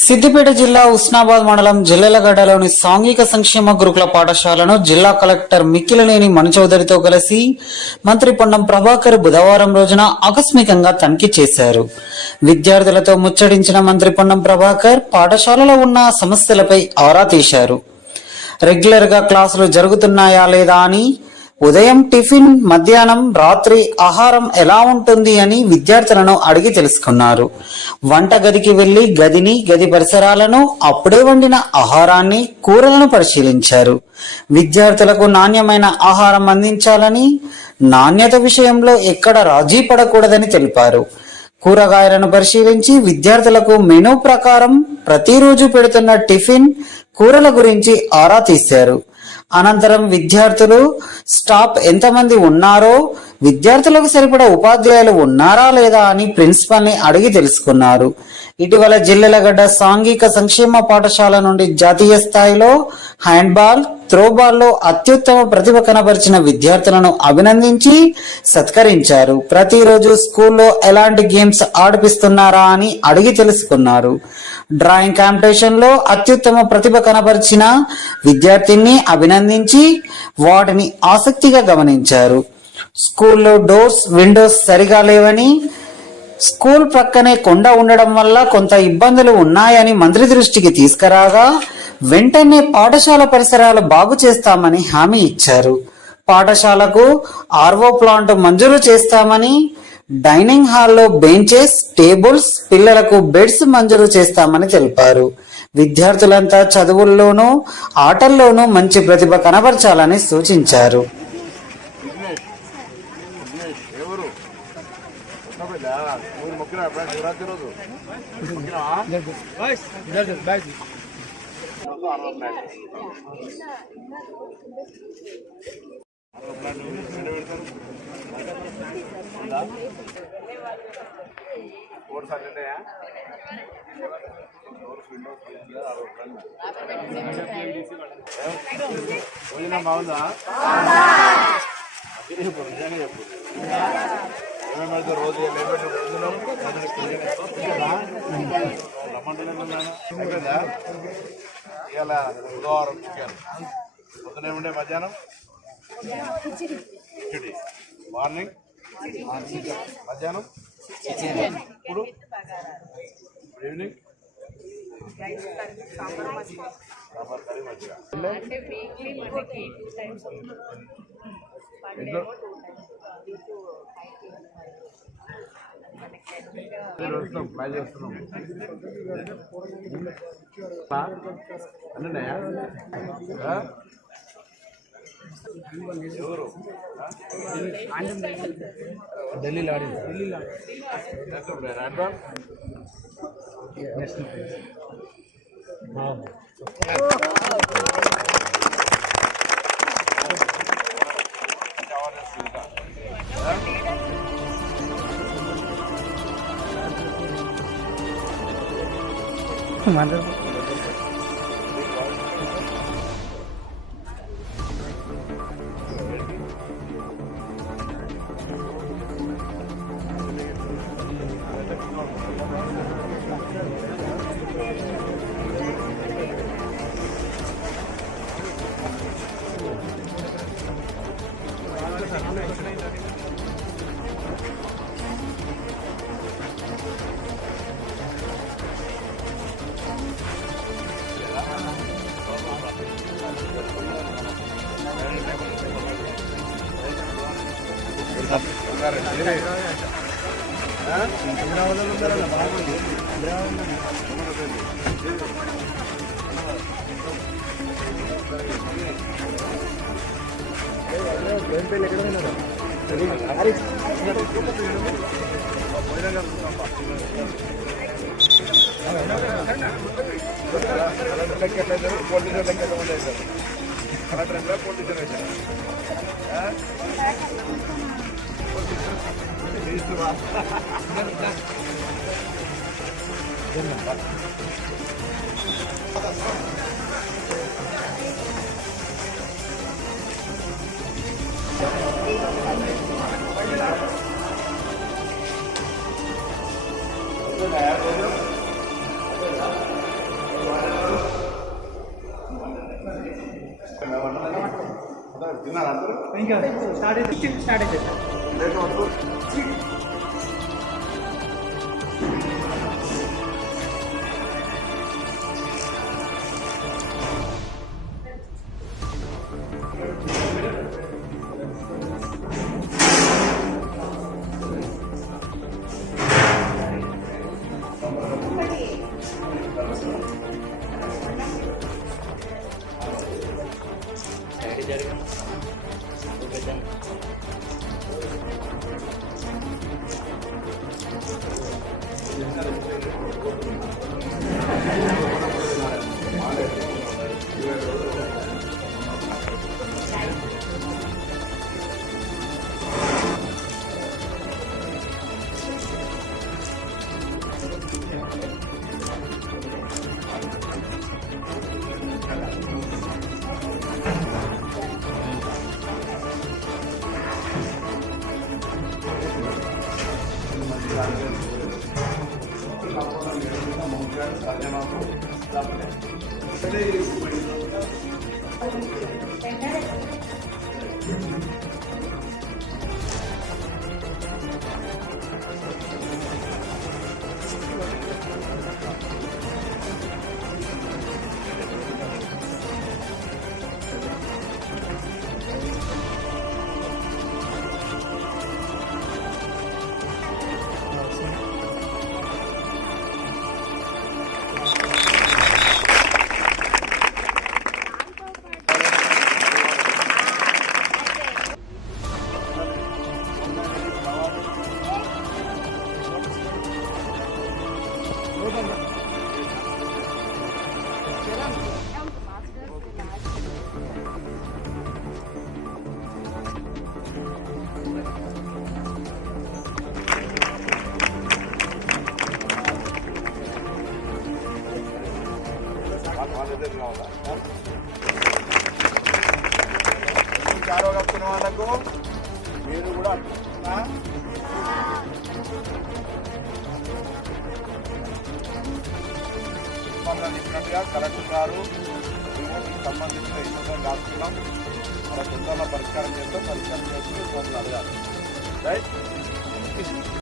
సిద్దిపేట జిల్లా ఉస్నాబాద్ మండలం జిల్లెలగడ్డలోని సాంఘిక సంక్షేమ గురుకుల పాఠశాలను జిల్లా కలెక్టర్ మిక్కిలినేని మణిచౌదరితో కలిసి మంత్రి పొన్నం ప్రభాకర్ బుధవారం రోజున ఆకస్మికంగా తనిఖీ చేశారు. విద్యార్థులతో ముచ్చటించిన మంత్రి పొన్నం ప్రభాకర్ పాఠశాలలో ఉన్న సమస్యలపై ఆరా తీశారు. రెగ్యులర్ గా క్లాసులు జరుగుతున్నాయా లేదా అని, ఉదయం టిఫిన్, మధ్యాహ్నం, రాత్రి ఆహారం ఎలా ఉంటుంది అని విద్యార్థులను అడిగి తెలుసుకున్నారు. వంటగదికి వెళ్లి గది పరిసరాలను, అప్పుడే వండిన ఆహారాన్ని, కూరలను పరిశీలించారు. విద్యార్థులకు నాణ్యమైన ఆహారం అందించాలని, నాణ్యత విషయంలో ఎక్కడ రాజీ పడకూడదని తెలిపారు. కూరగాయలను పరిశీలించి విద్యార్థులకు మెనూ ప్రకారం ప్రతిరోజు పెడుతున్న టిఫిన్, కూరల గురించి ఆరా తీశారు. అనంతరం విద్యార్థులు, స్టాఫ్ ఎంతమంది ఉన్నారో, విద్యార్థులకు సరిపడా ఉపాధ్యాయులు ఉన్నారా లేదా అని ప్రిన్సిపల్ ని అడిగి తెలుసుకున్నారు. ఇటీవల జిల్లెలగడ్డ సాంఘిక సంక్షేమ పాఠశాల నుండి జాతీయ స్థాయిలో హ్యాండ్బాల్, త్రోబాల్లో అత్యుత్తమ ప్రతిభ కనబరిచిన విద్యార్థులను అభినందించి సత్కరించారు. ప్రతిరోజు స్కూల్లో ఎలాంటి గేమ్స్ ఆడిపిస్తున్నారా అని అడిగి తెలుసుకున్నారు. డ్రాయింగ్ కాంపిటీషన్ లో అత్యుత్తమ ప్రతిభ కనబరిచిన విద్యార్థిని అభినందించి వాటిని ఆసక్తిగా గమనించారు. స్కూల్లో డోర్స్, విండోస్ సరిగా లేవని, స్కూల్ ప్రక్కనే కొండ ఉండడం వల్ల కొంత ఇబ్బందులు ఉన్నాయని మంత్రి దృష్టికి తీసుకురాగా వెంటనే పాఠశాల పరిసరాలు బాగు చేస్తామని హామీ ఇచ్చారు. పాఠశాలకు ఆర్వో ప్లాంట్ మంజూరు చేస్తామని, డైనింగ్ హాల్లో బెంచెస్, టేబుల్స్, పిల్లలకు బెడ్స్ మంజూరు చేస్తామని తెలిపారు. విద్యార్థులంతా చదువుల్లోనూ ఆటల్లోనూ మంచి ప్రతిభ కనబరచాలని సూచించారు. బాగుందా? రోజు ఇలా బుధవారం చికెన్, పొద్దున ఏముండే, మధ్యాహ్నం కిచిడి, మార్నింగ్ మధ్యాహ్నం ఇప్పుడు ఈవినింగ్ సాంబార్ కర్రీ మంచిగా. ట్రై చేస్తున్నాం అన్నయ్యా. ఎవరు ఢిల్లీలో ఆడింది. విన్నారు అందరూ ఇంకా స్టార్ట్ అయితే సార్ లేదు వద్దు. చారో కప్పుకున్న వాళ్ళకు మీరు కూడా మమ్మల్ని చెప్పినట్టుగా కలెక్టర్ గారు మీకు సంబంధించిన ఇబ్బందులు రాస్తున్నాం మన తొందరలో పరిష్కారం చేస్తాం పరిష్కారం చేస్తూ మమ్మల్ని అడగాలి రైట్